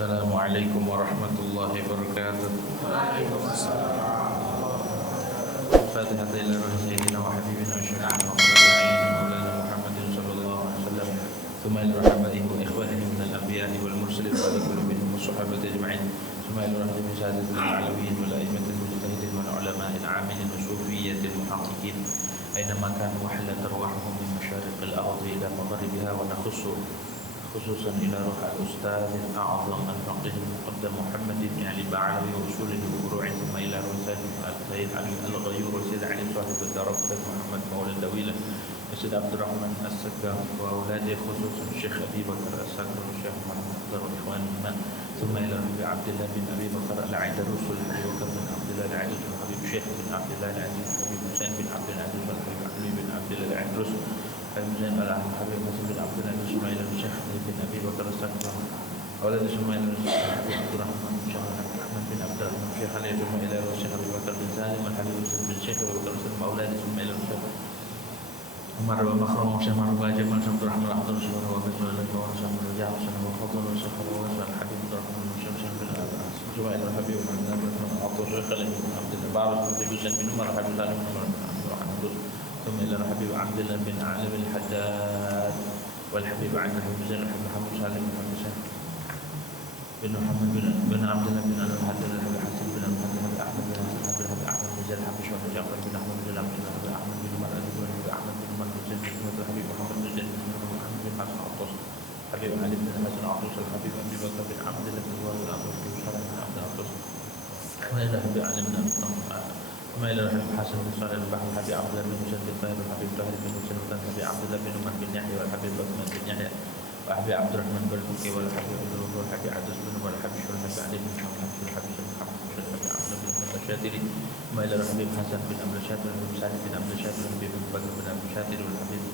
Assalamualaikum warahmatullahi wabarakatuh. Fatihah ila sayyidina wa habibina wa syafi'ina wa qurrati maulana Muhammadin sallallahu alaihi wasallam. Thumma ila rahmatihi wa ikhwanihi min al-anbiya'i wal mursalin wa ala kulli minhum was-sahabati ajma'in. Thumma ila rahmatihi sa'adatil alawiyyin wal a'immatil mujtahidin wal ulama'il 'amilin wa sufiyyatil muhaqqiqin. Aynama kanu wa halat arwahuhum min masyariqil ardi ila magharibiha wa nakhussu خصوصا إلى روح الأستاذ الأعظم الفقيه المقدم محمد بن علي بعلوي وأصوله وفروعه ثم إلى روح السيد علي الغيور وسيد علي صاحب الدرجة محمد مولى الدويلة وسيد عبد الرحمن السقا وأولاده خصوصا الشيخ أبي بكر السقا والشيخ محمد الخضر وإخوانهما ثم إلى روح عبد الله بن أبي بكر العيدروس والحبيب بكر بن عبد الله العزيز والحبيب شيخ بن عبد الله العزيز والحبيب حسين بن عبد العزيز والحبيب علي بن عبد الله العيدروس حسين الحبيب حسن بن عبد الله إسماعيل بن الشيخ بن أبي بكر السقا أولاد إسماعيل بن عبد الرحمن بن شيخ أحمد بن عبد الرحمن شيخ علي ثم إلى الشيخ أبي بكر بن سالم والحبيب بن الشيخ أبي بكر السلم أولاد إسماعيل بن شيخ عمر ومخرم وشيخ مربى جمال عبد الرحمن عبد الرسول وبن ولد وشيخ بن رجاء وشيخ وفضل وشيخ رواد والحبيب عبد الرحمن بن شيخ بن إسماعيل الحبيب بن عبد الرحمن عبد الله بارك بن حسين بن عمر الحبيب سالم بن عبد الرحمن ثم إلى الحبيب عبد الله بن عالم الحداد والحبيب عن الحبيب زين الحبيب محمد سالم بن محمد سالم بن محمد بن عبد الله بن علي الحداد الحبيب حسن بن محمد بن أحمد بن حسن الحبيب أحمد بن زين الحبيب شوف جعفر بن أحمد بن عبد الله بن أحمد بن عمر بن الحبيب أحمد بن عمر بن زين بن الحبيب محمد بن زين بن محمد بن حسن عطوس الحبيب علي بن حسن عطوس الحبيب أبي بكر بن عبد الله بن الوالد عطوس بن سالم بن عبد عطوس وإلى الحبيب علي بن أبي ثم إلى الحبيب حسن بن صالح البحر الحبيب عبد الله بن مسلم بن طاهر الحبيب طاهر بن مسلم الحبيب عبد الله بن عمر بن يحيى والحبيب بكر بن يحيى والحبيب عبد الرحمن بن الفقي والحبيب عبد الله والحبيب عبد الرحمن والحبيب والحبيب علي بن محمد والحبيب محمد والحبيب عبد الله بن محمد الشاتري ثم إلى الحبيب حسن بن عبد الشاتر والحبيب سعد بن عبد الشاتر والحبيب بكر بن عبد الشاتر والحبيب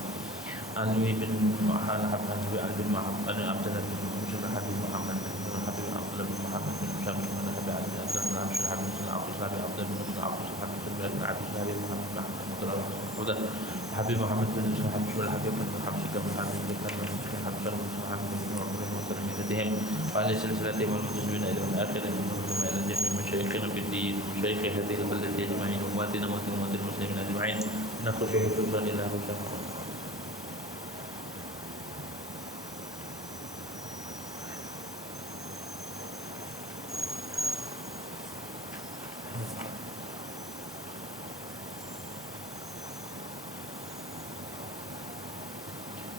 علي بن الحبيب علي بن محمد عبد الله بن مسلم الحبيب محمد بن الحبيب عبد الله بن محمد بن هشام بن الحبيب علي بن عبد الرحمن الحبيب بن عبد الحبيب عبد الله بن عبد الحبيب بن عبد الحبيب محمد بن عبد الحبيب محمد بن الحبيب والحبيب بن الحبيب بن الحبيب بن الحبيب بن محمد بن عبد الله وسلم إليهم وعلى سلسلتهم والمنتسبين إلى الآخر ثم إلى جميع مشايخنا في الدين مشايخ هذه البلدة أجمعين وأمواتنا وأموات المسلمين أجمعين نخرج حفظا إلى هشام.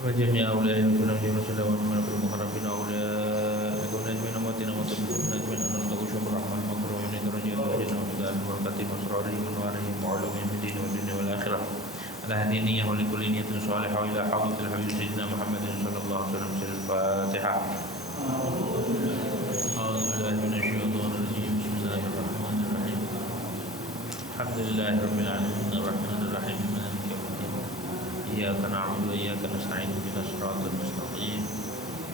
وجميع أولياء يكون في مسجد ومن كل مقربين أولياء يكون أجمعين أمواتنا ومن أجمعين أن نلقوا شكر الرحمن المكروه من درجة الوجنة ومدار بركة مسرارهم ونوارهم وعلومهم في الدين والدنيا والآخرة على هذه النية ولكل نية صالحة وإلى حضرة الحبيب سيدنا محمد صلى الله عليه وسلم في الفاتحة. أعوذ بالله من الشيطان الرجيم بسم الله الرحمن الرحيم الحمد لله رب العالمين الرحمن الرحيم مالك يوم الدين إياك نعبد وإياك نستعين اهدنا الصراط المستقيم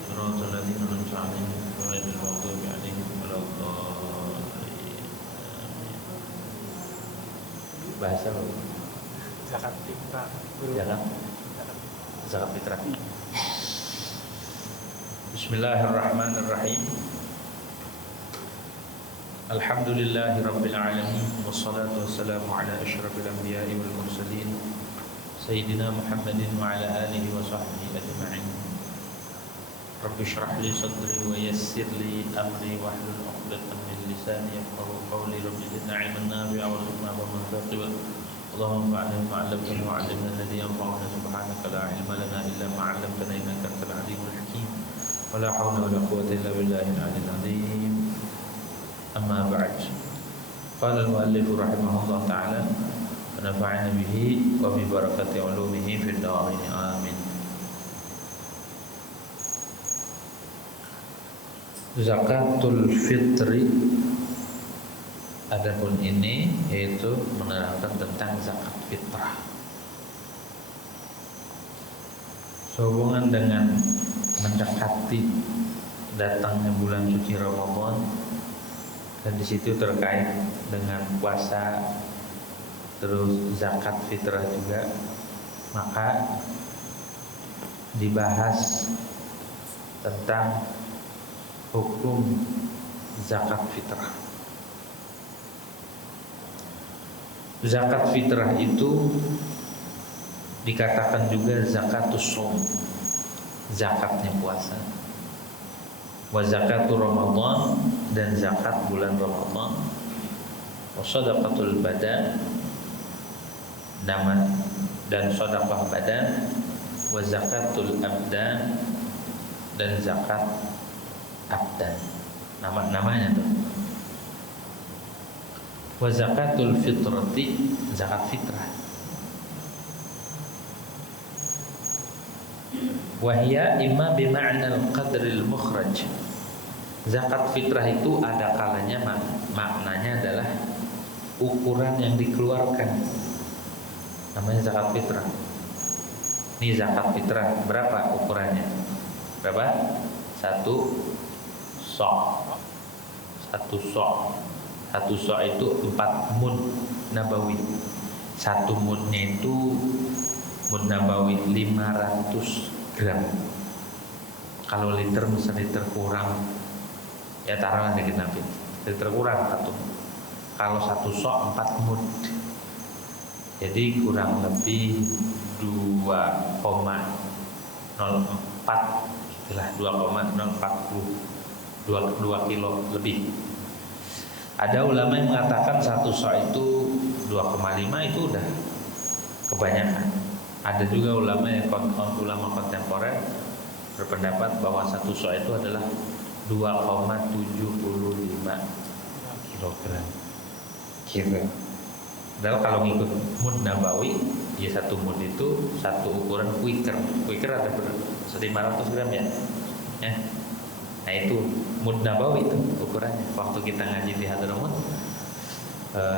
صراط الذين أنعمت عليهم غير المغضوب عليهم ولا الضالين. Bahasa zakat fitrah. Zakat fitrah. Bismillahirrahmanirrahim. Alhamdulillahi rabbil alamin wassalatu wassalamu ala asyrafil anbiya'i wal mursalin Sayyidina Muhammadin wa ala alihi wa sahbihi ajma'in. Rabbi shrah li sadri wa yassir li amri wa hlul 'uqdatam min lisani yafqahu qawli. Rabbi zidna 'ilman nafi'an warzuqna 'amalan shaqiqa. Allahumma anfa'na bima 'allamtana wa 'allimna alladhi yanfa'una. Subhanaka la 'ilma lana illa ma 'allamtana innaka antal 'alimul hakim. Wa la hawla wa la quwwata illa billahil 'aliyyil 'azim. Amma ba'd. Qala al-mu'allif rahimahullah ta'ala ونفعنا به وببركة علومه في الدارين آمين. Zakatul fitri, adapun ini yaitu menerangkan tentang zakat fitrah. Sehubungan dengan mendekati datangnya bulan suci Ramadan dan di situ terkait dengan puasa terus zakat fitrah juga, maka dibahas tentang hukum zakat fitrah. Zakat fitrah itu dikatakan juga zakatus shaum, zakatnya puasa. Wa zakatur Ramadan, dan zakat bulan Ramadan. Wa shadaqatul badan, nama dan sedekah badan. Wa zakatul abdan, dan zakat abdan. Nama-namanya tuh. Wa zakatul fitrati, zakat fitrah. Wahia imma bima'na al-qadril mukhraj. Zakat fitrah itu ada kalanya maknanya adalah ukuran yang dikeluarkan. Namanya zakat fitrah. Ini zakat fitrah berapa ukurannya? Berapa? 1 sok. 1 sok. 1 sok itu 4 mud nabawi. 1 mudnya itu mud nabawi 500 gram. Kalau liter misalnya liter kurang, ya taruhlah dikit nanti. Liter kurang 1. Kalau 1 sok 4 mud. Jadi kurang lebih 2,04, istilah 2,040, 2 kilo lebih. Ada ulama yang mengatakan 1 sok itu 2,5 itu udah kebanyakan. Ada juga ulama kontemporer berpendapat bahwa 1 sok itu adalah 2,75 kilogram. Padahal kalau ngikut mud nabawi, ya 1 mud itu 1 ukuran kuiker. Kuiker ada 500 gram ya. Nah itu mud nabawi itu ukurannya. Waktu kita ngaji di Hadramaut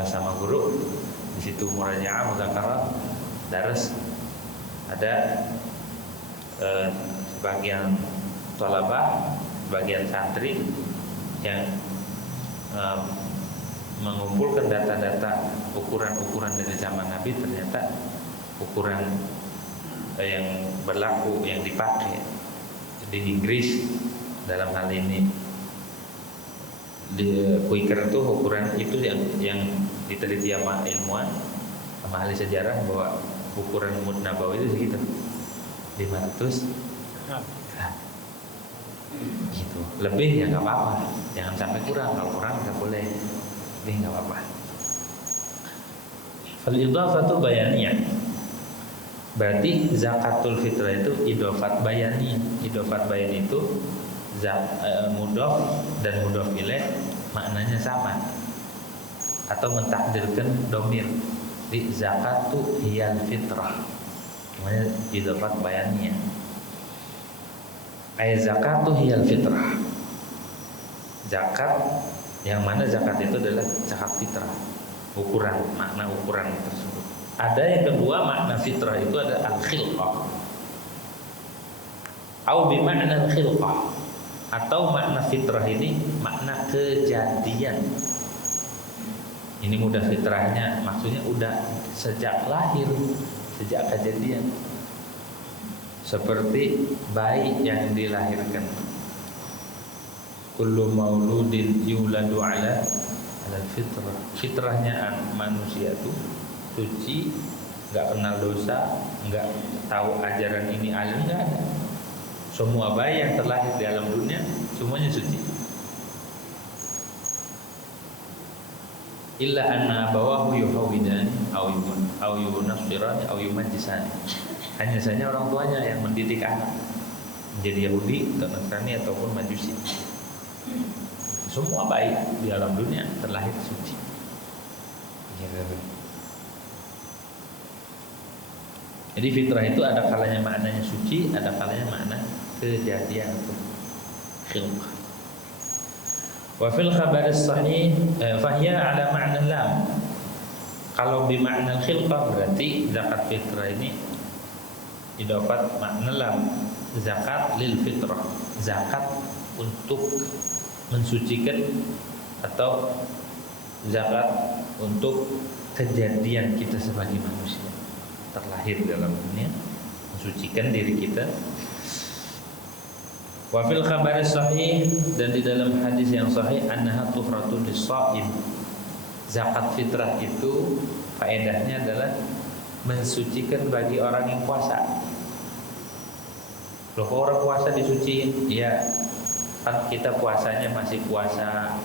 sama guru, di situ murajaah, mudzakarah, daras, ada sebagian thalabah, sebagian santri yang mengumpulkan data-data ukuran-ukuran dari zaman Nabi. Ternyata ukuran yang berlaku, yang dipakai di Inggris dalam hal ini di kuiker itu ukuran itu yang diteliti sama ilmuwan, sama ahli sejarah, bahwa ukuran mud nabawi itu segitu 500 gram. Gitu. Lebih ya nggak apa-apa, jangan sampai kurang. Kalau kurang nggak boleh, lebih nggak apa-apa. Fal idhafatu bayaniyah, berarti zakatul fitrah itu idhofat bayani. Idhofat bayani itu mudhof dan mudhof ilaih maknanya sama, atau mentakdirkan domir di zakatu hiyal fitrah, namanya idhofat bayaniyah. Ay zakatu hiyal fitrah, zakat yang mana zakat itu adalah zakat fitrah, ukuran, makna ukuran tersebut. Ada yang kedua, makna fitrah itu ada al-khilqah, au bi makna al-khilqah, atau makna fitrah ini makna kejadian. Ini mudah fitrahnya, maksudnya udah sejak lahir, sejak kejadian. Seperti bayi yang dilahirkan, kullu mauludin yuladu ala fitrah. Fitrahnya manusia itu suci, nggak kenal dosa, nggak tahu ajaran ini alim, nggak ada. Semua bayi yang terlahir di alam dunia semuanya suci. Illa anna abawahu yuhawidani au yunasirani au yumajjisani. Hanya saja orang tuanya yang mendidik anak menjadi Yahudi, atau Nasrani, ataupun Majusi. Semua bayi di alam dunia terlahir suci. Jadi fitrah itu ada kalanya maknanya suci, ada kalanya makna kejadian itu khilqah. Wa fil khabar as-sahih fahiya ala ma'na lam. Kalau di makna khilqah berarti zakat fitrah ini didapat makna lam, zakat lil fitrah, zakat untuk mensucikan, atau zakat untuk kejadian kita sebagai manusia terlahir dalam dunia, mensucikan diri kita. Wa fil khabar sahih, dan di dalam hadis yang sahih, annaha tuhratun lis-shaim. Zakat fitrah itu faedahnya adalah mensucikan bagi orang yang puasa. Loh, orang puasa disuciin? Ya, kan kita puasanya masih puasa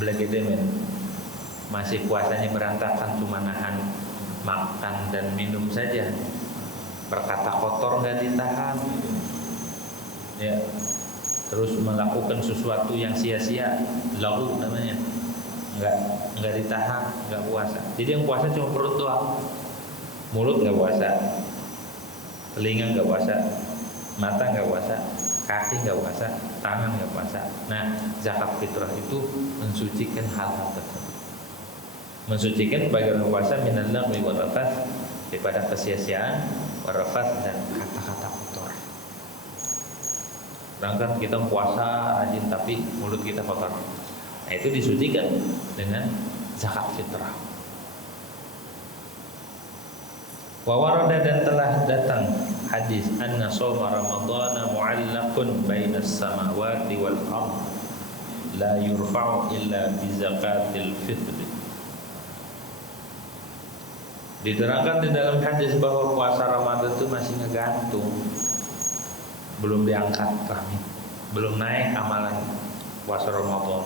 belegedemen, masih puasanya berantakan, cuma nahan makan dan minum saja. Berkata kotor nggak ditahan, ya. Terus melakukan sesuatu yang sia-sia, lagu namanya, nggak ditahan, nggak puasa. Jadi yang puasa cuma perut doang, mulut nggak puasa, telinga nggak puasa, mata nggak puasa, kaki nggak puasa, tangan nggak puasa. Nah, zakat fitrah itu mensucikan hal-hal tersebut, mensucikan bagi orang puasa minal lagwi wal rafath, daripada kesia-siaan, warafat, dan kata-kata kotor. Sedangkan kita puasa rajin tapi mulut kita kotor, nah itu disucikan dengan zakat fitrah. Wa warada, dan telah datang hadis anna shauma ramadhana mu'allaqun bainas samawati wal ard la yurfa'u illa bi zakatil fitr. Diterangkan di dalam hadis bahwa puasa Ramadan itu masih ngegantung, belum diangkat kami, belum naik amalan puasa Ramadan,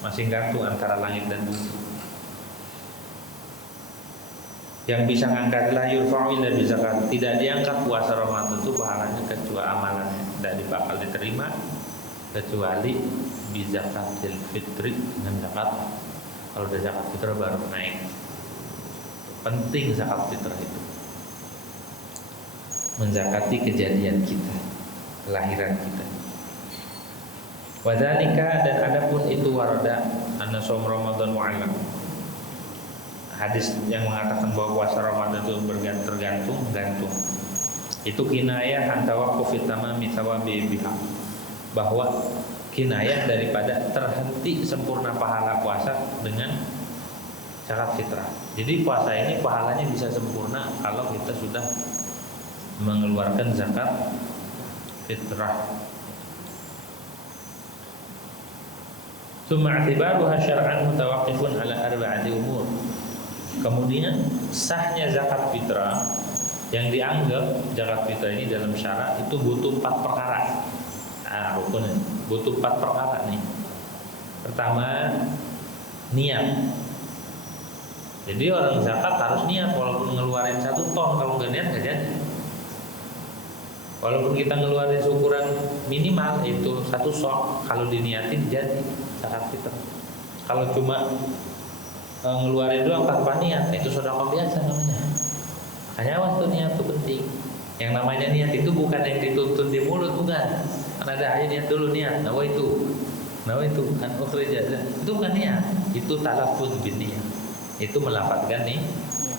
masih gantung antara langit dan bumi. Yang bisa ngangkat la yurfa'u illa bi zakat, tidak diangkat puasa Ramadan itu pahalanya kecuali amalannya tidak bakal diterima kecuali bi zakatil fitri, dengan zakat. Kalau ada zakat fitrah baru naik. Penting zakat fitrah itu, menzakati kejadian kita, kelahiran kita. Wadzalika, dan adapun itu warada anna shaum Ramadan mu'allaq, hadis yang mengatakan bahwa puasa Ramadan itu tergantung, itu kinayah an tawaqquf tamami thawabi biha, bahwa kinayah daripada terhenti sempurna pahala puasa dengan zakat fitrah. Jadi puasa ini pahalanya bisa sempurna kalau kita sudah mengeluarkan zakat fitrah. Tsumma i'tibaruha syar'an mutawaqqifun ala arba'ati umur. Kemudian sahnya zakat fitrah, yang dianggap zakat fitrah ini dalam syara itu butuh 4 perkara. Rukunnya butuh 4 perkara nih. Pertama, niat. Jadi orang zakat harus niat, walaupun ngeluarin 1 ton, kalau nggak niat nggak jadi. Walaupun kita ngeluarin ukuran minimal itu 1 sok, kalau diniatin jadi zakat fitrah. Kalau cuma ngeluarin doang tanpa niat, itu sedekah biasa namanya. Makanya waktu niat itu penting. Yang namanya niat itu bukan yang dituntun di mulut, bukan. Karena ada aja niat dulu, niat nawaitu kan ukhrija, itu bukan niat, itu talaffuz bin niyah. Itu melafazkan nih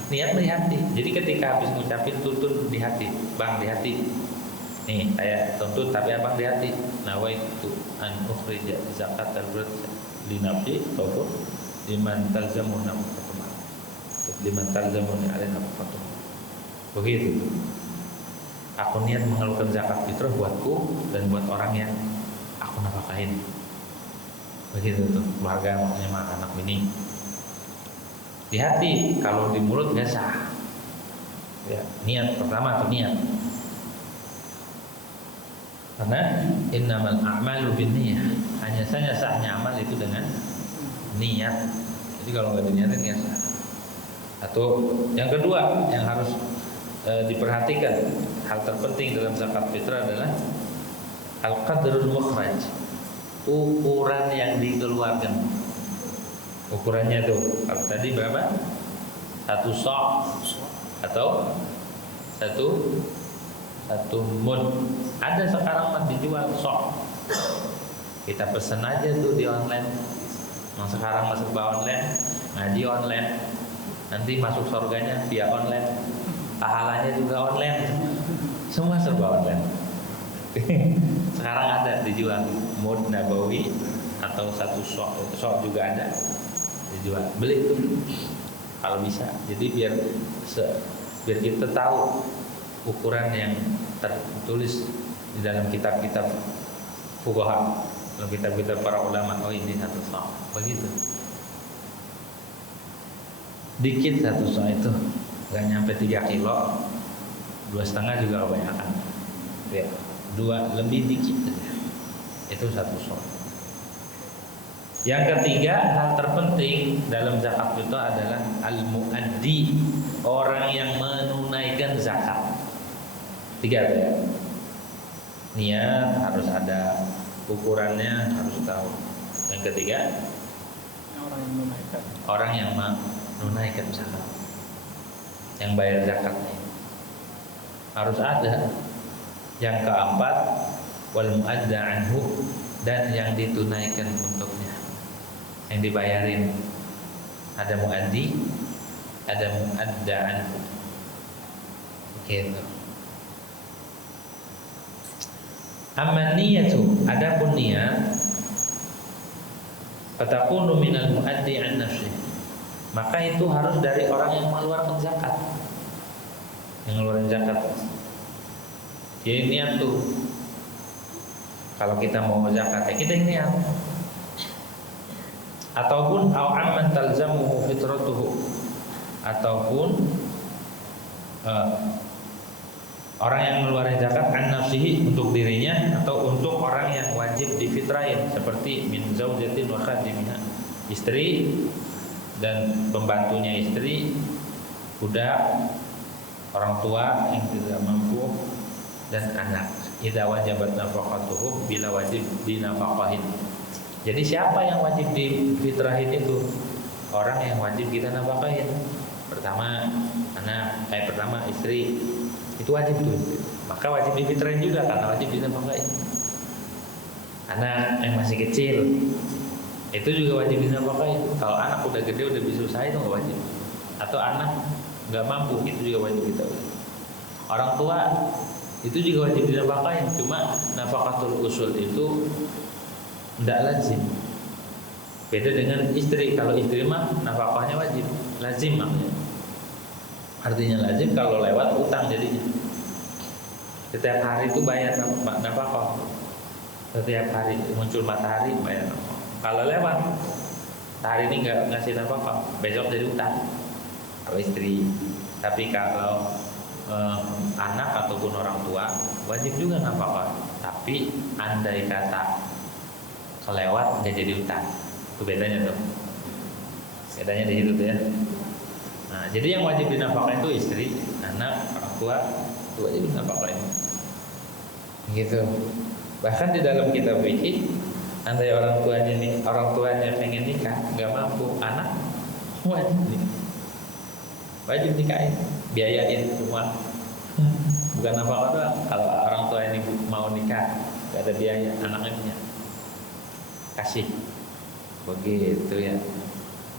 niat di hati. Jadi ketika habis ngucapin tuntun di hati, bang di hati. Nih saya tuntut tapi abang di hati. Nawaitu an ukhrija zakat al-fitr li nafsi ataupun liman talzamu nafaqatuh. Liman talzamu alaina nafaqatuh. Begitu. Aku niat mengeluarkan zakat fitrah buatku dan buat orang yang aku nafkahin. Begitu tuh, keluarga maksudnya anak bini. Di hati, kalau di mulut nggak sah. Ya, niat pertama atau niat. Karena innamal a'malu binniyah, hanya saja sahnya amal itu dengan niat. Jadi kalau nggak diniatin nggak sah. Atau yang kedua yang harus diperhatikan, hal terpenting dalam zakat fitrah adalah al-qadrul mukhraj, ukuran yang dikeluarkan. Ukurannya tuh, kalau tadi berapa? 1 sok atau 1 mud. Ada sekarang mah dijual sok. Kita pesen aja tuh di online. Yang sekarang masuk online, ngaji online. Nanti masuk surganya via online. Pahalanya juga online. Semua serba online. Sekarang ada dijual mud nabawi atau 1 sok. Sok juga ada dijual, beli itu kalau bisa. Jadi biar kita tahu ukuran yang tertulis di dalam kitab-kitab fuqaha, kalau kita para ulama, oh ini 1 sa', begitu. Dikit 1 sa' itu, nggak nyampe 3 kilo, 2,5 juga kebanyakan. Ya, 2 lebih dikit aja. Itu 1 sa'. Yang ketiga, hal terpenting dalam zakat itu adalah al-muaddi, orang yang menunaikan zakat. 3 ya. Niat harus ada, ukurannya harus tahu. Yang ketiga, orang yang menunaikan zakat, yang bayar zakatnya harus ada. Yang keempat, wal muadda anhu, dan yang ditunaikan untuknya, yang dibayarin. Ada muaddi, ada muadda anhu. Begitu. Amma niyatu, adapun niat, fatakunu minal muaddi an nafsi, maka itu harus dari orang yang mengeluarkan zakat. Yang ngeluarin zakat. Jadi niat tuh, kalau kita mau zakat ya kita niat. Ataupun au amman talzamuhu fitratuhu, ataupun orang yang ngeluarin zakat an nafsihi, untuk dirinya atau untuk orang yang wajib difitrahin, seperti min zaujatin wa khadimiha, istri dan pembantunya istri, budak, orang tua yang tidak mampu, dan anak. Idza wajabat nafaqatuhu, bila wajib dinafaqahin. Jadi siapa yang wajib difitrahin itu? Orang yang wajib kita nafaqahin. Pertama anak, pertama istri, itu wajib tuh. Maka wajib difitrahin juga karena wajib dinafaqahin. Anak yang masih kecil itu juga wajib dinafaqahin. Kalau anak udah gede udah bisa usaha itu nggak wajib. Atau anak nggak mampu, itu juga wajib kita. Orang tua itu juga wajib dinafaqahin, cuma nafaqatul usul itu tidak lazim. Beda dengan istri. Kalau istri mah nafkahnya wajib, lazim maknanya. Artinya lazim kalau lewat utang jadinya. Setiap hari itu bayar nafkah. Setiap hari muncul matahari bayar nafkah. Kalau lewat hari ini nggak ngasih nafkah, besok jadi utang. Kalau istri. Tapi kalau anak ataupun orang tua wajib juga nafkah. Tapi andai kata kelewat dia jadi utang. Itu bedanya tuh. Bedanya di situ tuh ya. Nah, jadi yang wajib dinafkahin itu istri, anak, orang tua, itu wajib dinafkahin. Gitu. Bahkan di dalam kitab fikih, andai orang tuanya pengen nikah, nggak mampu, anak wajib nikahin, biayain semua. Bukan nafkah doang. Kalau orang tua ini mau nikah, nggak ada biaya, anaknya punya, kasih. Begitu ya,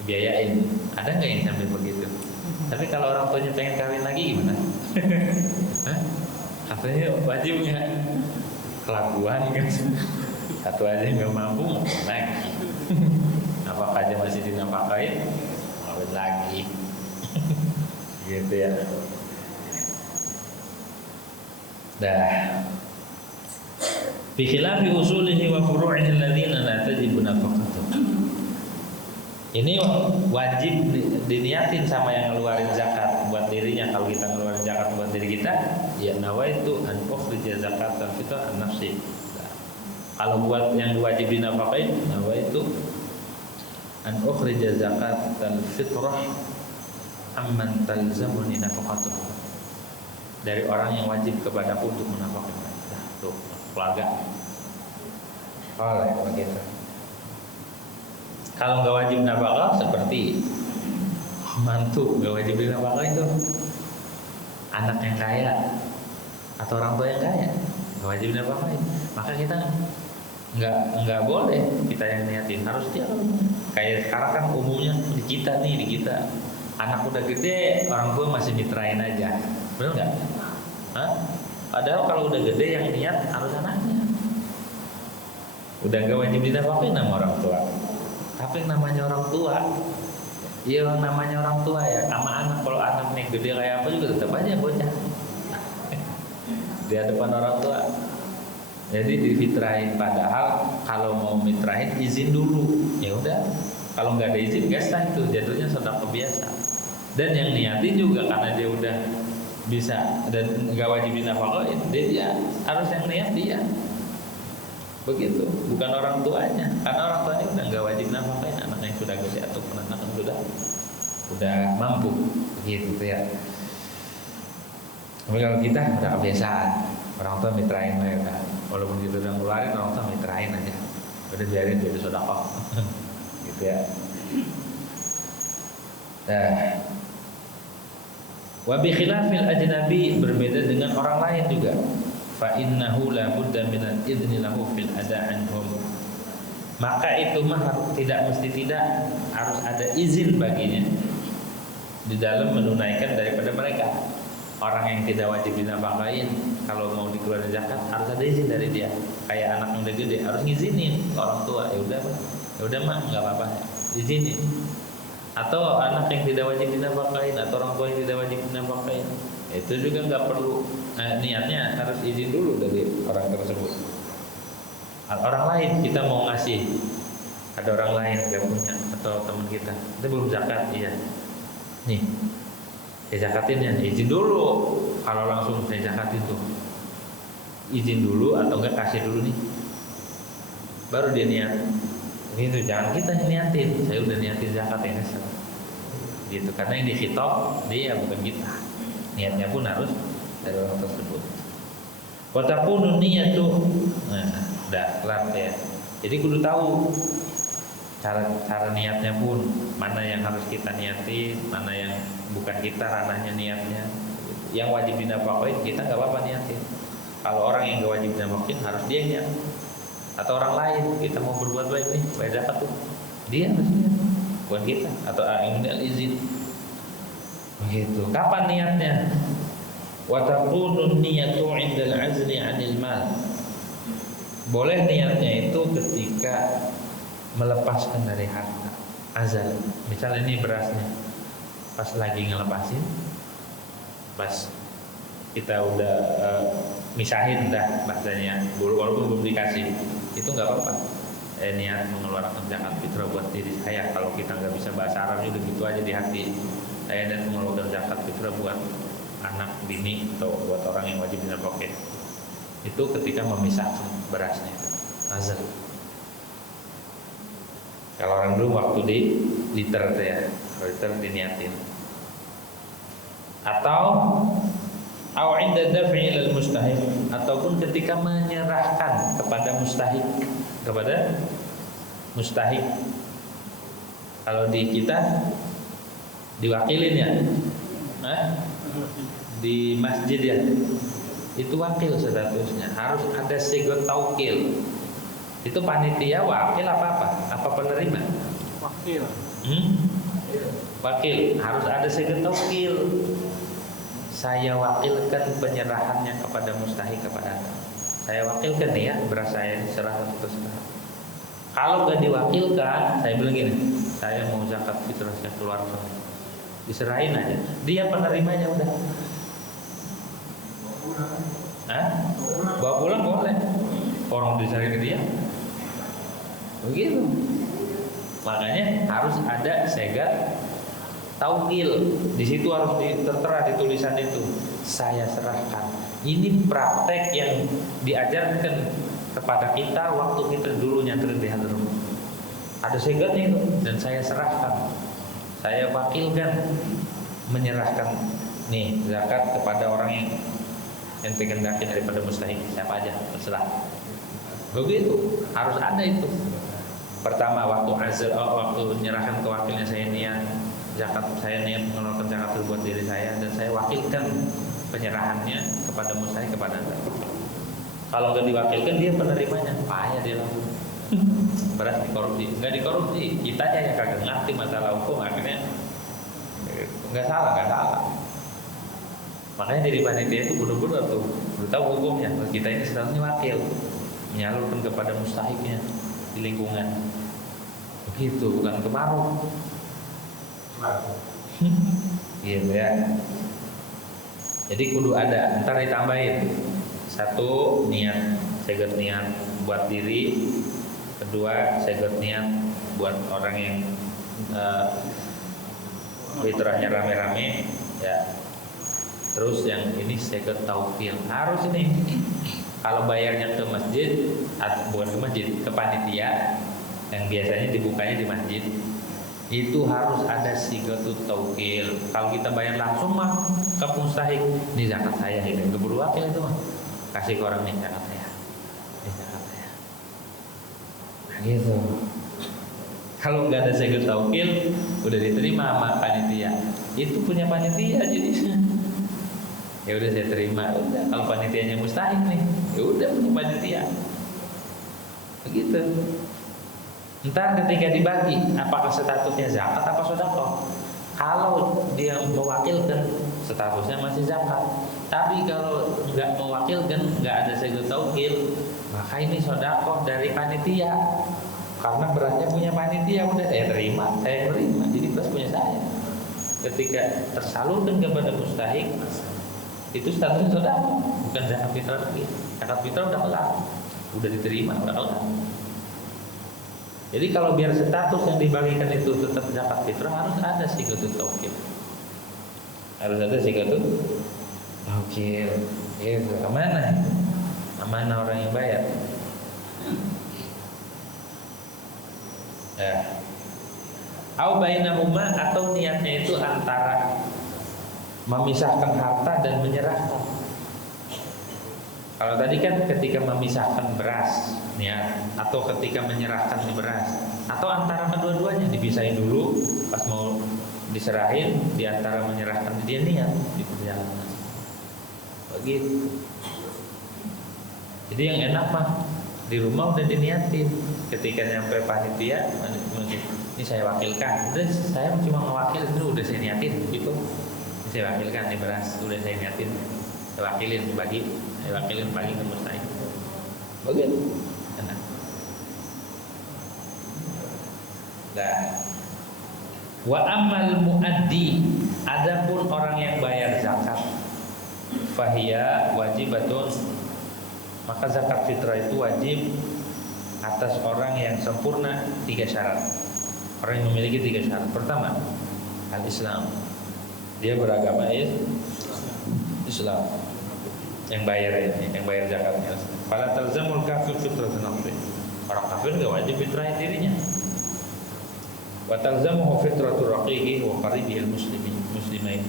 biayain. Ada nggak yang sampai begitu? Tapi kalau orang tuanya pengen kawin lagi gimana? Katanya wajib nggak? Kelakuan kan? Satu aja nggak mampu, lagi. Apakah aja masih dinafkahin? Kawin lagi. Gitu ya. Dah. Fi khilafi usulihi wa furu'ihi alladziina la tajibu nafaqatuhum. Ini wajib diniatin sama yang ngeluarin zakat buat dirinya. Kalau kita ngeluarin zakat buat diri kita, ya nawaitu an ukhrija zakatan fitrah an nafsi. Nah, kalau buat yang wajib dinafkahin, nawaitu an ukhrija zakatan fitrah amman talzamuni nafaqatuhu. Dari orang yang wajib kepadaku untuk menafkahi. Nah, tuh keluarga. Oleh begitu. Kalau nggak wajib nafkah seperti mantu nggak wajib nafkah itu, anak yang kaya atau orang tua yang kaya nggak wajib nafkah. Maka kita nggak boleh kita yang niatin, harus dia. Kayak sekarang kan umumnya di kita anak udah gede, orang tua masih mitrain aja, benar nggak? Padahal kalau udah gede yang niat harus anaknya. Udah nggak wajib dinafkahin sama orang tua. Tapi namanya orang tua, iya namanya orang tua ya. Sama anak, kalau anak nih gede kayak apa juga tetap aja bocah. Di hadapan orang tua, Jadi difitrahin, padahal kalau mau mitrahin izin dulu. Ya udah, kalau nggak ada izin nggak sah, itu jatuhnya sedekah biasa. Dan yang niatin juga karena dia udah bisa dan nggak wajib dinafkahin, dia harus yang niat dia. Begitu, bukan orang tuanya. Karena orang tuanya udah nggak wajib nafkahin anak yang sudah gede ataupun anak yang sudah mampu, begitu ya. Tapi kalau kita udah kebiasaan, orang tua mitrain mereka, walaupun kita udah ngeluarin, orang tua mitrain aja, udah biarin jadi sedekah, gitu ya. Nah, wa bi khilafil ajnabi, berbeda dengan orang lain juga. Fa innahu la budda min al-idzni lahu fil ada' anhum. Maka itu mah tidak harus ada izin baginya di dalam menunaikan daripada mereka. Orang yang tidak wajib dinafkahin, kalau mau dikeluarin zakat harus ada izin dari dia. Kayak anak yang udah gede harus ngizinin ke orang tua. Ya udah mah nggak apa-apa, izinin. Atau anak yang tidak wajib dinafkahin atau orang tua yang tidak wajib dinafkahin, itu juga nggak perlu, niatnya harus izin dulu dari orang tersebut. Orang lain kita mau ngasih, ada orang lain nggak punya atau teman kita belum zakat, iya nih saya zakatin ya, izin dulu. Kalau langsung saya zakatin tuh izin dulu atau enggak kasih dulu nih, baru dia niat. Gitu, jangan kita niatin, saya udah niatin zakat ini gitu, karena yang dikhitab dia bukan kita. Niatnya pun harus dari orang tersebut. Wa takunu niyatu, nah udah kelar ya. Jadi kudu tahu cara niatnya pun, mana yang harus kita niatin, mana yang bukan kita ranahnya niatnya. Yang wajib dinafkahin kita nggak apa-apa niatin. Kalau orang yang nggak wajib dinafkahin harus dia niat. Atau orang lain, kita mau berbuat baik nih, bayar zakat tuh, dia harus niat, bukan kita. Atau yang minta izin. Begitu. Kapan niatnya? Wa takunu niyatu 'indal 'azli 'anil mal. Boleh niatnya itu ketika melepaskan dari harta, azal. Misal ini berasnya, pas lagi ngelepasin, pas kita udah misahin dah bahasanya, walaupun belum dikasih, itu nggak apa-apa. Niat mengeluarkan zakat fitrah buat diri saya. Kalau kita nggak bisa bahasa Arabnya udah gitu aja di hati, saya dan mengeluarkan zakat fitrah buat anak, bini, atau buat orang yang wajib dinafkahin. Itu ketika memisahkan berasnya, azal. Kalau orang dulu waktu di liter ya, liter diniatin. Atau inda daf'i lil mustahik, ataupun ketika menyerahkan kepada mustahik. Kalau di kita diwakilin ya, di masjid ya, itu wakil statusnya, harus ada sigot taukil. Itu panitia wakil apa penerima? Wakil. Wakil, harus ada sigot taukil. Saya wakilkan penyerahannya kepada mustahik, kepada Anda. Saya wakilkan ya, beras saya diserahkan ke saudara. Kalau nggak diwakilkan, saya bilang gini, saya mau zakat fitrah saya keluarkan, diserahin aja. Dia penerimanya udah. Bawa pulang boleh. Orang diserahin ke dia. Begitu. Makanya harus ada segat taukil. Di situ harus tertera di tulisan itu, saya serahkan. Ini praktek yang diajarkan kepada kita waktu kita dulu nyantrin di Hadrum. Ada segatnya itu, dan saya serahkan. Saya wakilkan menyerahkan nih zakat kepada orang yang kehendaki daripada mustahik, siapa aja terserah. Begitu, harus ada itu. Pertama waktu azal, waktu menyerahkan ke wakilnya, saya niat zakat, saya niat mengeluarkan zakat buat diri saya, dan saya wakilkan penyerahannya kepada mustahik, kepada Anda. Kalau nggak diwakilkan, dia penerimanya payah dia langsung. Beras dikorupsi, nggak dikorupsi, kitanya yang kagak ngerti masalah hukum, akhirnya nggak salah. Makanya dari panitia itu benar-benar tuh udah tahu hukumnya. Kita ini statusnya wakil, menyalurkan kepada mustahiknya di lingkungan. Begitu, bukan kemaruk. Gitu ya. Jadi kudu ada, ntar ditambahin. Satu, niat seger niat buat diri, kedua seger niat buat orang yang fitrahnya rame-rame ya. Terus yang ini seger taukil, harus ini kalau bayarnya ke masjid atau bukan ke masjid, ke panitia yang biasanya dibukanya di masjid, itu harus ada sigatut taukil. Kalau kita bayar langsung mah ke mustahik, ini zakat saya ini keburu wakil itu mah, kasih ke orang nih zakat saya, ini zakat saya. Nah gitu. Kalau nggak ada sigatut taukil, udah diterima sama panitia, itu punya panitia jadi. Ya udah saya terima. Udah, kalau panitianya mustahik nih, ya udah punya panitia. Begitu. Ntar ketika dibagi, apakah statusnya zakat apa sedekah? Kalau dia mewakilkan, statusnya masih zakat. Tapi kalau nggak mewakilkan, nggak ada sigatut taukil, maka ini sedekah dari panitia. Karena beratnya punya panitia, udah saya terima, jadi plus punya saya. Ketika tersalurkan kepada mustahik, itu statusnya sedekah, bukan zakat fitrah lagi. Zakat fitrah udah kelar, udah diterima, udah kelar. Jadi kalau biar status yang dibagikan itu tetap zakat fitrah, harus ada sigatut taukil. Harus ada sigatut taukil. Itu amanah. Amanah orang yang bayar. Ya. Au bainahuma, atau niatnya itu antara memisahkan harta dan menyerahkan. Kalau tadi kan ketika memisahkan beras niat, atau ketika menyerahkan beras, atau antara kedua-duanya dipisahin dulu, pas mau diserahin di antara menyerahkan dia niat di perjalanan. Begitu. Jadi yang enak mah di rumah udah diniatin, ketika nyampe panitia ini saya wakilkan, udah saya cuma ngewakil itu udah saya niatin gitu. Ini saya wakilkan di beras, udah saya niatin, saya wakilin bagi ke mustahik. Begitu. Enak. Nah, wa amal muaddi, adapun orang yang bayar zakat, fahiya wajibatun, maka zakat fitrah itu wajib atas orang yang sempurna 3 syarat. Orang yang memiliki 3 syarat. Pertama, al-Islam. Dia beragama Islam. Yang bayar ini, yang bayar zakatnya. Fala talzamul kafir fitratun nafsi. Orang kafir enggak wajib fitrahin dirinya. Wa talzamuhu fitratur raqiqi wa qaribihil muslimain.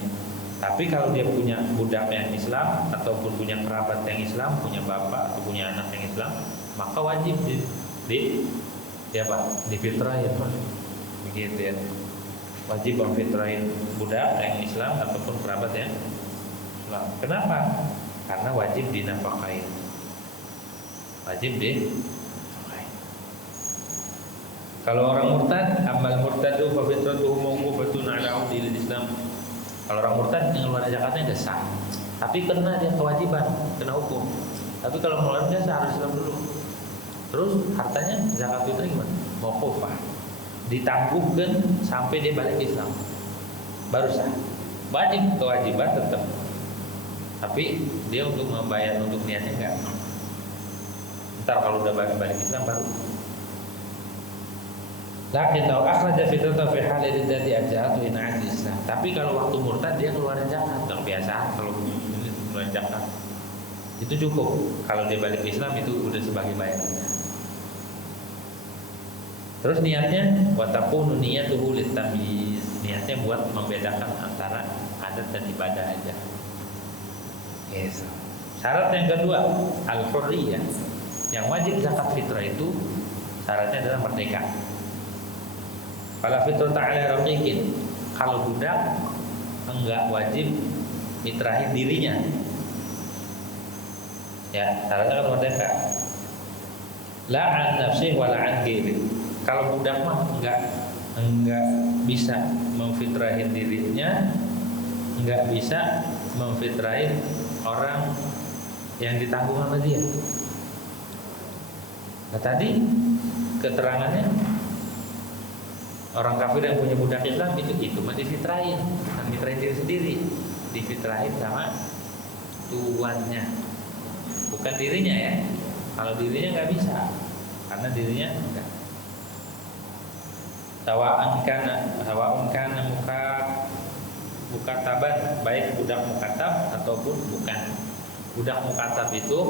Tapi kalau dia punya budak yang Islam ataupun punya kerabat yang Islam, punya bapak atau punya anak yang Islam, maka wajib difitrahin. Begitu ya. Wajib memfitrahin budak yang Islam ataupun kerabat yang Islam. Kenapa? Karena wajib dinafkahin. Wajib dinafkahin. Kalau orang murtad, amal murtadu fa fitratuhu mawqufatun ala udil Islam. Kalau orang murtad mengeluarkan zakatnya enggak sah. Tapi kena dia kewajiban, kena hukum. Tapi kalau mengeluarkan dia harus Islam dulu. Terus hartanya zakat fitrah gimana? Mauqufah. Ditangguhkan sampai dia balik Islam. Baru sah. Wajib, kewajiban tetap. Tapi dia untuk membayar untuk niatnya enggak. Ntar kalau udah balik Islam baru. Lakin law akhraja fitratan fi hal iddati ajatu in ajiz. Tapi kalau waktu murtad dia keluarin zakat, kebiasaan kalau keluarin zakat. Itu cukup. Kalau dia balik Islam itu udah sebagai bayarannya. Terus niatnya wa takunu niyatuhu litamyiz. Niatnya buat membedakan antara adat dan ibadah aja. Yes. Syarat yang kedua, al-hurriyah. Yang wajib zakat fitrah itu syaratnya adalah merdeka. Fala fitrah ta'ala raqiqin. Kalau budak enggak wajib mitrahin dirinya. Ya, syaratnya kan merdeka. La an nafsi wa la an ghairi. Kalau budak mah enggak bisa memfitrahin dirinya, enggak bisa memfitrahin orang yang ditanggung sama dia. Nah tadi keterangannya orang kafir yang punya budak Islam itu mah difitrahin, bukan fitrahin diri sendiri, difitrahin sama tuannya, bukan dirinya ya. Kalau dirinya nggak bisa, karena dirinya enggak. Sawa'un kana mukataban, baik budak mukatab ataupun bukan. Budak mukatab itu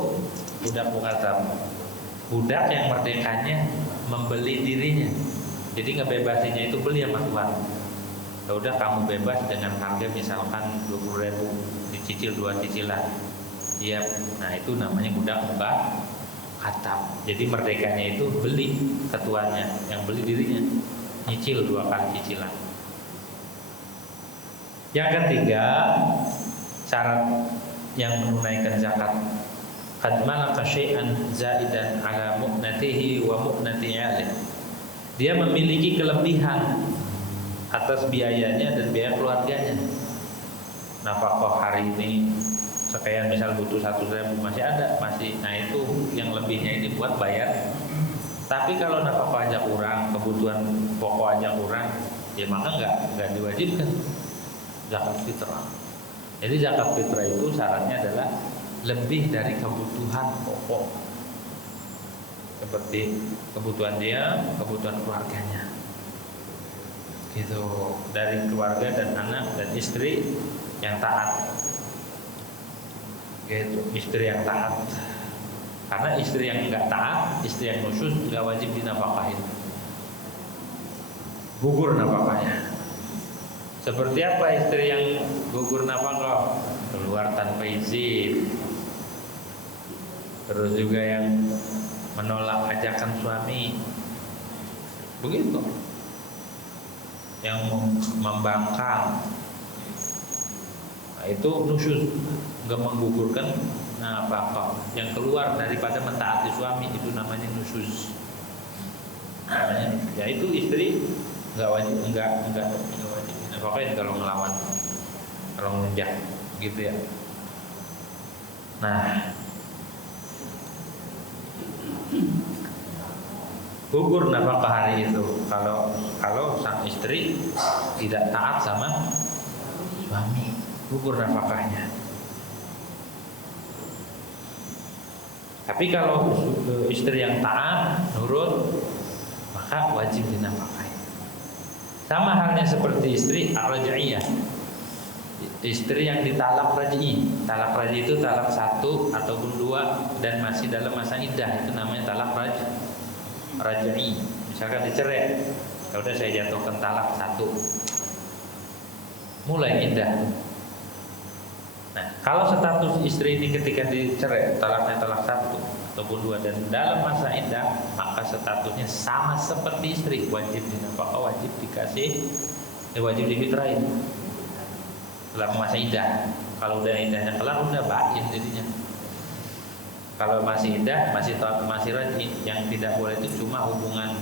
budak yang merdekanya membeli dirinya. Jadi ngebebasinya itu beli sama Tuhan. Ya udah kamu bebas dengan harga misalkan 20.000, dicicil 2 cicilan. Iya, nah itu namanya budak mukatab. Jadi merdekanya itu beli ketuanya, yang beli dirinya, nyicil 2 kali cicilan. Yang ketiga, syarat yang menunaikan zakat, qad malaka syai'an zaidan ala mu'natihi wa mu'nati 'alih. Dia memiliki kelebihan atas biayanya dan biaya keluarganya. Nafkah hari ini sekian, misal butuh 100.000 masih ada, nah itu yang lebihnya ini buat bayar. Tapi kalau nafkah aja kurang, kebutuhan pokok aja kurang, ya maka nggak diwajibkan zakat fitrah. Jadi zakat fitrah itu syaratnya adalah lebih dari kebutuhan pokok, seperti kebutuhan dia, kebutuhan keluarganya, gitu, dari keluarga dan anak dan istri yang taat, gitu, istri yang taat. Karena istri yang enggak taat, istri yang nusyuz enggak wajib dinafkahin, gugur nafkahnya. Seperti apa istri yang gugur nafkah? Keluar tanpa izin. Terus juga yang menolak ajakan suami, begitu. Yang membangkang, nah itu nusyuz, enggak menggugurkan nafkah. Yang keluar daripada mentaati suami itu namanya nusyuz. Namanya, ya itu istri enggak wajib nafkahin kalau ngelawan, kalau ngelunjak, gitu ya. Nah, gugur nafkah hari itu kalau sang istri tidak taat sama suami, gugur nafkahnya. Tapi kalau istri yang taat, nurut, maka wajib dinafkahi. Sama halnya seperti istri ar-raj'iyah, istri yang ditalak raj'i. Talak raj'i itu talak 1 ataupun 2 dan masih dalam masa iddah, itu namanya talak raj'i. Misalkan dicerai, ya udah saya jatuhkan talak 1, mulai iddah. Nah, kalau status istri ini ketika dicerai, talaknya talak 1 ataupun 2 dan dalam masa iddah, maka statusnya sama seperti istri, wajib dinafkah, wajib dikasih, wajib difitrahin selama masa iddah. Kalau udah iddahnya kelar, udah bain jadinya. Kalau masih iddah, masih raj'i, yang tidak boleh itu cuma hubungan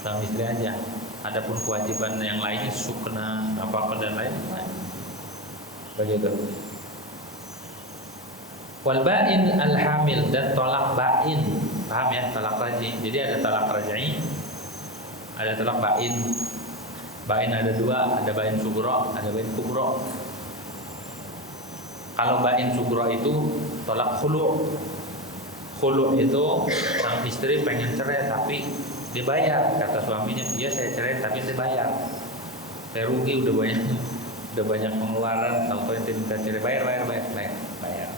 suami istri aja. Adapun kewajiban yang lainnya, sukna, apa dan lain, begitu. Wal ba'in al hamil, dan tolak ba'in, paham ya, talak raj'i. Jadi ada talak raj'i, ada talak ba'in. Ba'in ada 2, ada ba'in sugro, ada ba'in kubro. Kalau ba'in sugro itu tolak khulu'. Khulu' itu sang istri pengen cerai tapi dibayar, kata suaminya, iya saya cerai tapi dibayar, saya rugi, udah banyak pengeluaran, tahu-tahu yang minta cerai, bayar.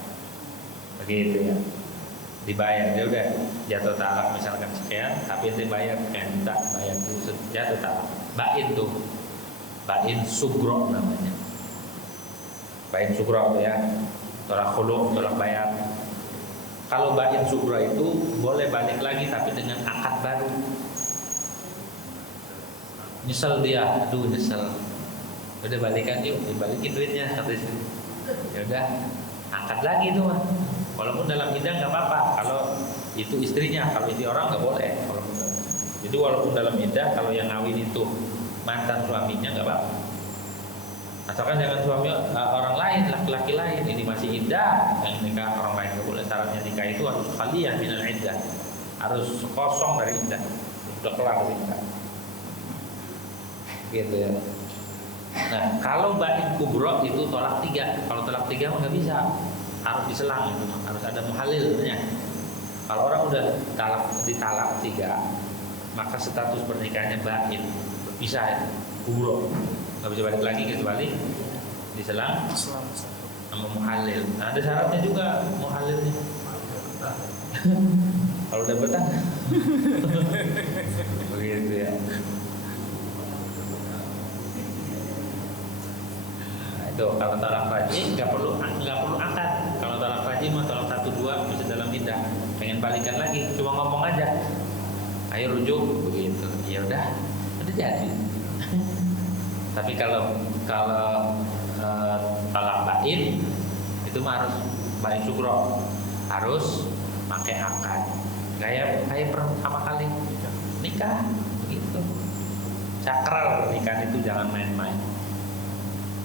Begitu ya, dibayar, dia udah jatuh talak misalkan sekian, tapi dia bayar, kayak minta bayar dulu, jatuh talak. Ba'in tuh, ba'in sugro namanya, ba'in sugro ya, tolak khulu', tolak bayar. Kalau ba'in sugro itu boleh balik lagi tapi dengan akad baru. Nyesel dia, aduh nyesel, udah balikan yuk, dibalikin duitnya, kata istri. Ya udah, angkat lagi tuh mah. Walaupun dalam iddah nggak apa-apa, kalau itu istrinya, kalau itu orang nggak boleh. Jadi walaupun dalam iddah, kalau yang ngawin itu mantan suaminya nggak apa-apa. Asalkan jangan suami orang lain, laki-laki lain, ini masih iddah, yang nikah orang lain nggak boleh. Syaratnya nikah itu harus khaliyah minal iddah, harus kosong dari iddah, udah kelar iddah, gitu ya. Nah, kalau ba'in kubro itu tolak 3. Kalau tolak 3 mah nggak bisa, harus diselang itu, harus ada muhalilnya. Kalau orang udah ditalak 3, maka status pernikahannya bain, berpisah ya, buruk, nggak bisa balik lagi kecuali diselang Islam satu. sama muhalil. Nah, ada syaratnya juga muhalilnya. Kalau udah betah, begitu ya. Nah, itu kalau talak raj'i nggak perlu akad. Kalau talak raj'i mah talak 1-2 bisa dalam iddah. Pengen balikan lagi, cuma ngomong aja. Ayo rujuk, begitu. Ya udah jadi. Tapi kalau talak bain itu mah harus bain sugro, harus pakai akad. Kayak pertama kali nikah begitu. Sakral pernikahan itu jangan main-main.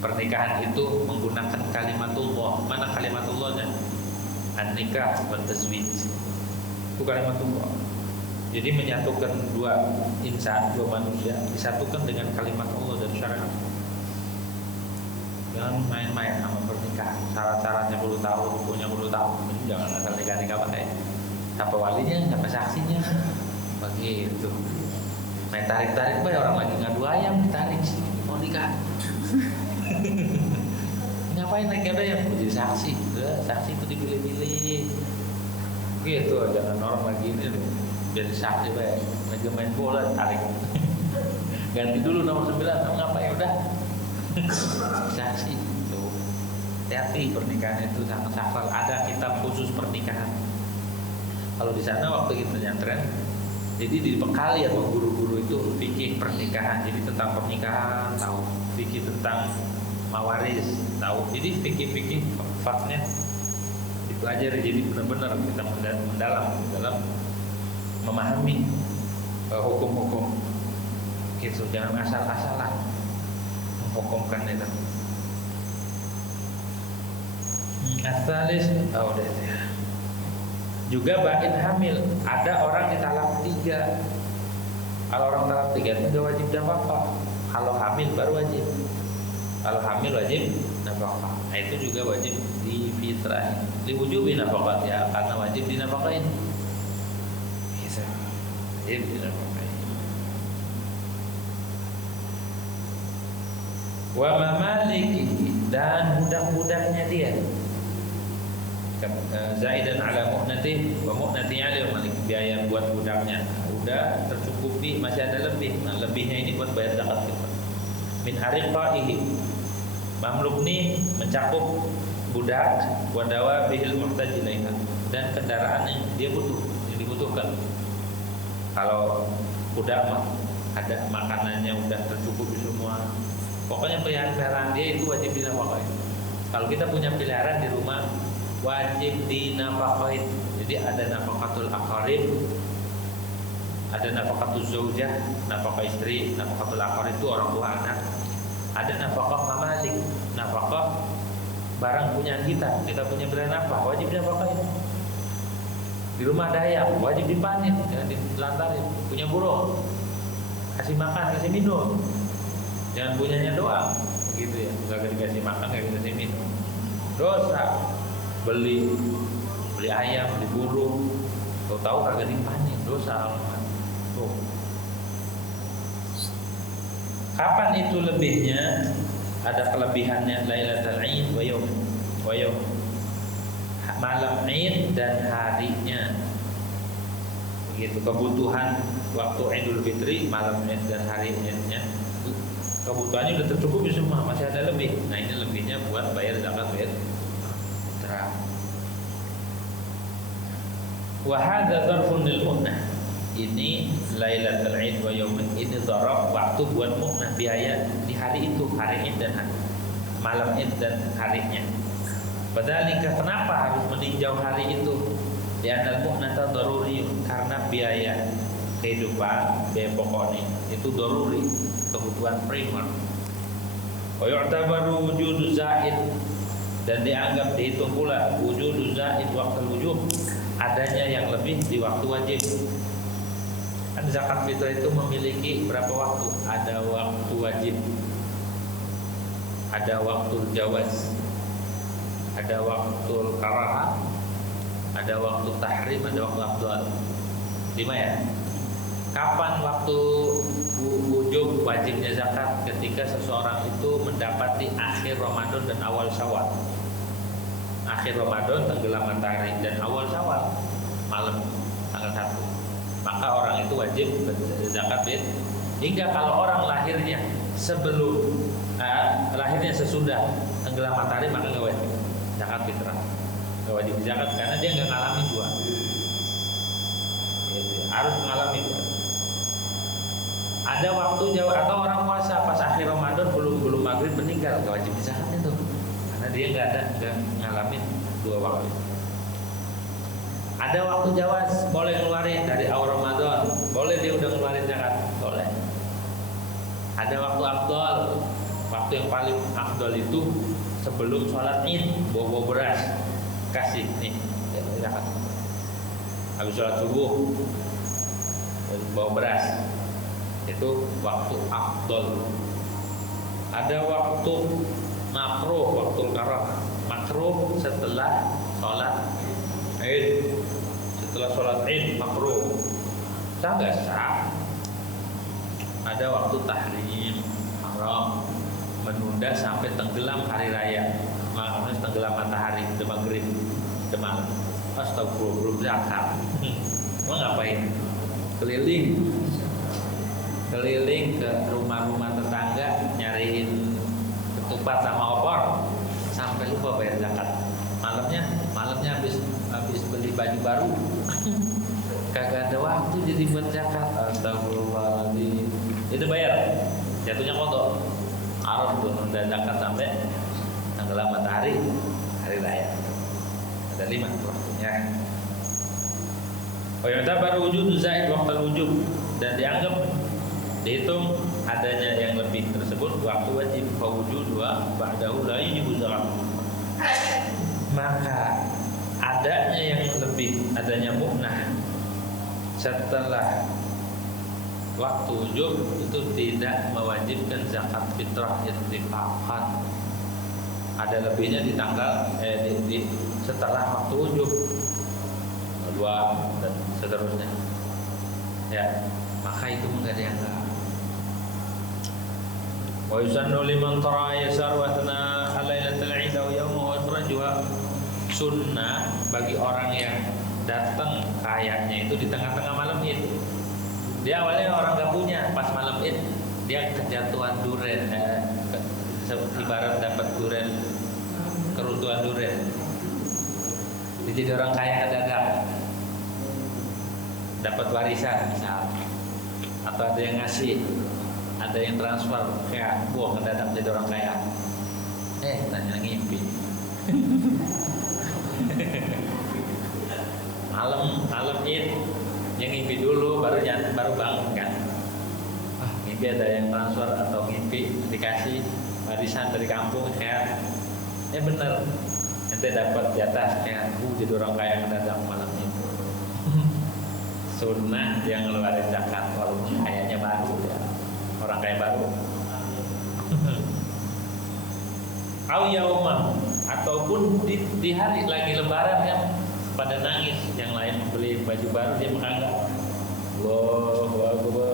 Pernikahan itu menggunakan kalimatullah. Mana kalimatullah? An-nikah wa tazwij. Itu kalimatullah. Jadi menyatukan dua insan, dua manusia, disatukan dengan kalimat Allah dan syariat. Jangan main-main sama pernikahan. Syarat-syaratnya 10 tahun, hukumnya 10 tahun. Jangan asal nikah-nikah pakai. Siapa walinya, siapa saksinya, begitu. Main tarik-tarik, bay orang lagi ngadu ayam ditarik sih, mau nikah. Ngapain naik ayam? Mau jadi saksi. Saksi itu dipilih-pilih. Gitu, jangan orang lagi ini loh. Jadi saksi bay, lagi main bola tarik. Ganti dulu nomor 9, kamu ngapain? Udah. Saksi tuh. Hati pernikahan itu sangat sakral. Ada kitab khusus pernikahan. Kalau di sana waktu kita nyantren, jadi dibekali sama guru-guru itu fikih pernikahan. Jadi tentang pernikahan tahu, fikih tentang mawaris tahu. Jadi fikih-fikih faknya dipelajari. Jadi benar-benar kita mendalam dalam memahami hukum-hukum gitu. Jangan asal-asalan menghukumkan itu. Asalis, udah itu ya. Juga bain hamil. Ada orang ditalak 3. Kalau orang talak 3 itu udah wajib nafkah. Kalau hamil baru wajib. Kalau hamil wajib nafkah. Nah, itu juga wajib difitrahi. Diwujubi nafkah ya, karena wajib dinafkahin. Bisa. Wajib dinafkahin. Wa mamalikihi, dan budak-budaknya dia. Zaidan ala mu'nati wa mu'nati ala malik, biaya buat budaknya udah tercukupi, masih ada lebih. Nah, lebihnya ini buat bayar zakat fitrah. Min ariqaihi, mamluk ini mencakup budak wa dawabihil muhtaj ilaiha, dan kendaraan yang dia butuh, yang dibutuhkan. Kalau budak mah ada makanannya udah tercukupi semua. Pokoknya peliharaan dia itu wajib dinafkahin. Kalau kita punya peliharaan di rumah wajib dinafkahin. Jadi ada nafkatul aqarib, ada nafkatul zaujah, nafkah istri. Nafkatul aqarib itu orang tua anak. Ada nafkah mamalik, nafkah barang punya kita. Kita punya beli nafkah, wajib dinafkahin. Di rumah ada ayam, wajib dipanen, jangan dilantarin. Punya burung, kasih makan, kasih minum. Jangan punyanya doang, begitu ya. Gak dikasih makan, gak dikasih minum, dosa. Beli ayam, beli burung, tahu kagak dipanen, dosa. Tuh. Kapan itu lebihnya? Ada kelebihannya, Lailatul Aid wa yaum, malam Aid dan harinya. Begitu kebutuhan waktu Idul Fitri, malam Aid dan hari Aidnya. Kebutuhannya udah tercukupi semua, masih ada lebih. Nah, ini lebihnya buat bayar zakat fitrah. Wa hadza dzarfun lil mu'nah. Ini Lailatul Aid wa yaum, ini dzaraf waktu buat mu'nah, biaya di hari itu, hari Id dan malam Id dan harinya. Padahal kenapa harus meninjau hari itu? Ya, al-mu'nata daruri, karena biaya kehidupan, biaya pokoknya itu daruri, kebutuhan primer. Wa yu'tabaru wujudu zaid, dan dianggap dihitung pula wujudu zaid waktu wujub, adanya yang lebih di waktu wajib. Kan zakat fitrah itu memiliki berapa waktu? Ada waktu wajib, ada waktu jawaz, ada waktu karahah, ada waktu tahrim, ada waktu afdal. 5 ya. Kapan waktu wujub wajibnya zakat? Ketika seseorang itu mendapati akhir Ramadan dan awal Syawal. Akhir Ramadan tenggelam matahari dan awal Syawal malam tanggal 1. Maka orang itu wajib zakat fitrah. Hingga kalau orang lahirnya sebelum lahirnya sesudah tenggelam matahari, maka nggak wajib zakat fitrah. Nggak wajib zakat karena dia nggak ngalamin 2. Harus mengalami 2. Ada waktu jauh atau orang puasa pas akhir Ramadan belum maghrib meninggal, nggak wajib zakat itu karena dia nggak ngalamin 2 waktu. Ada waktu jawaz, boleh ngeluarin dari awal Ramadan, boleh dia udah ngeluarin zakat, boleh. Ada waktu afdal, waktu yang paling afdal itu sebelum sholat Id, bawa beras, kasih nih zakat. Habis sholat subuh bawa beras, itu waktu afdal. Ada waktu makruh, waktu karah, makruh setelah sholat Id. Setelah sholat Id makruh, sah nggak sah. Ada waktu tahrim, haram, menunda sampai tenggelam hari raya, maksudnya tenggelam matahari, udah maghrib, udah malam. Astagfirullah, belum zakat. Mau ngapain? Keliling ke rumah-rumah tetangga nyariin ketupat sama opor sampai lupa bayar zakat. Malamnya habis beli baju baru. Kagak ada waktu jadi buat zakat. Astagfirullahaladzim. Itu bayar, jatuhnya kodok. Haram tuh nunda zakat sampai tenggelam matahari hari raya. Ada 5 waktunya. Oh yang baru wujud zaid waktu wujud, dan dihitung adanya yang lebih tersebut waktu wajib. Wujud 2 ba'dahu la yajibu zakat. Maka adanya yang lebih, adanya mu'nah setelah waktu wujud itu tidak mewajibkan zakat fitrah ittifaqan. Ada lebihnya di tanggal setelah waktu wujud 2 dan seterusnya. Ya, maka itu enggak dianggap. Wa yusannu liman tara yasar wa tana lailatul 'id aw yawma wa ikhrajuha. Sunnah bagi orang yang datang kayaknya itu di tengah-tengah malam Id. Dia awalnya orang gak punya, pas malam Id dia kejatuhan duren, ibarat dapat duren, keruntuhan duren. Dia jadi orang kaya ngedadak, dapat warisan misal, atau ada yang ngasih, ada yang transfer, kayak buah ngedadak jadi orang kaya. Tanya ngimpi. malam Id yang ngimpi dulu baru bangun kan. Ngimpi ada yang transfer atau ngimpi dikasih warisan dari kampung kayak bener ente dapat jatah kayak jadi orang kaya mendadak malam itu. Sunnah yang ngeluarin zakat walaupun kayaknya baru ya, orang kaya baru. Au yaumah, ataupun di hari lagi lebaran kan pada nangis, yang lain beli baju baru dia menganggap Allahu Akbar,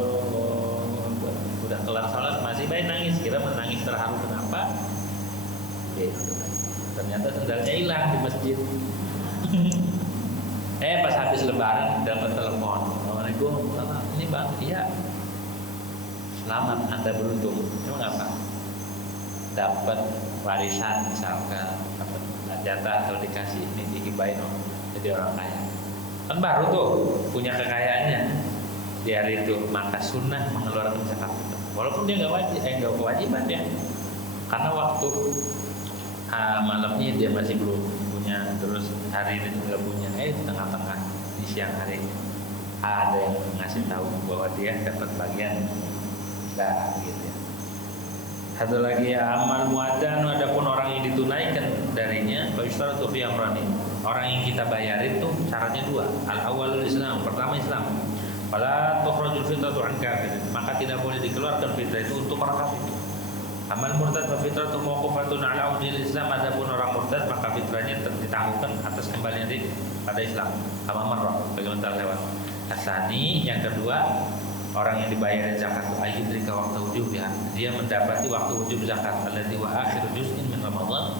udah kelar salat masih baik nangis, kira menangis terharu kenapa? Ternyata sendalnya hilang di masjid. Pas habis lebaran dapat telepon, Assalamualaikum, ini bang, iya, selamat Anda beruntung. Emang apa? Dapat warisan misalkan, dapat jatah atau dikasih ini dihibahin jadi orang kaya. Kan baru tuh punya kekayaannya di hari itu, maka sunnah mengeluarkan zakat. Walaupun dia nggak kewajiban ya, karena waktu malamnya dia masih belum punya, terus hari ini nggak punya. Tengah-tengah di siang hari ada yang ngasih tahu bahwa dia dapat bagian, gitu ya. Satu lagi ya, amal muadan, adapun orang yang ditunaikan darinya, bayustaratu fi amrani. Orang yang kita bayarin tuh syaratnya 2. Al-awwalul Islam, pertama Islam. Fala tukhrajul fitratu an kafir, maka tidak boleh dikeluarkan fitrah itu untuk orang kafir. Amal murtad fa fitratu mawqufatun ala udil Islam. Adapun orang murtad maka fitrahnya ditangguhkan atas kembalinya pada Islam. Kama marrah bagaimana telah lewat. Asani yang kedua, orang yang dibayar zakat itu ayyudrika waktu wujub ya. Dia mendapati waktu wujub zakat allati wa akhir juz'in min Ramadan.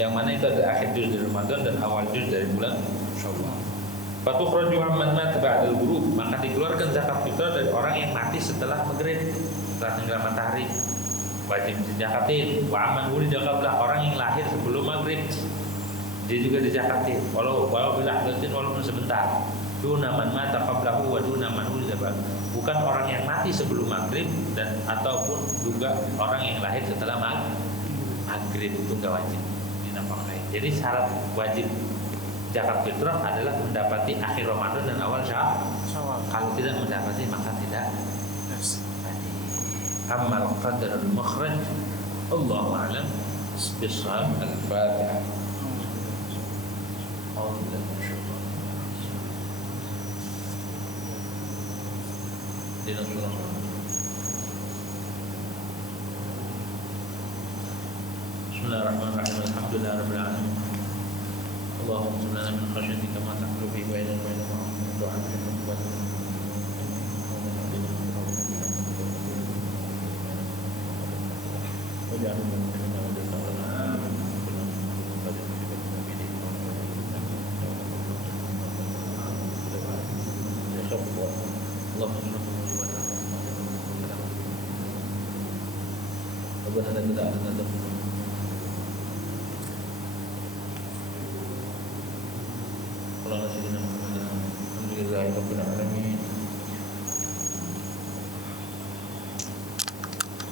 Yang mana itu ada akhir juz dari Ramadan dan awal juz dari bulan Syawal. Fatukhraju amman mata ba'dal ghurub, maka dikeluarkan zakat fitrah dari orang yang mati setelah maghrib, setelah tenggelam matahari. Wajib dizakatin. Wa amman wulida qabla, orang yang lahir sebelum maghrib dia juga dizakatin. Walau bilahdatin, walaupun sebentar. Duna man mata qablahu wa duna man wulida ba'da. Bukan orang yang mati sebelum maghrib dan ataupun juga orang yang lahir setelah maghrib itu enggak wajib dinafkahi. Jadi syarat wajib zakat fitrah adalah mendapati akhir Ramadan dan awal Syawal. Kalau tidak mendapati maka tidak wajib. Amal qadar al-makhraj Allahu a'lam bis-shawab. Al-Fatihah. Bismillahirrahmanirrahim. Alhamdulillahirabbil alamin. Allahumma salli ala min khasyatika ma tahulu bihi bainana wa baina ma'atika Allah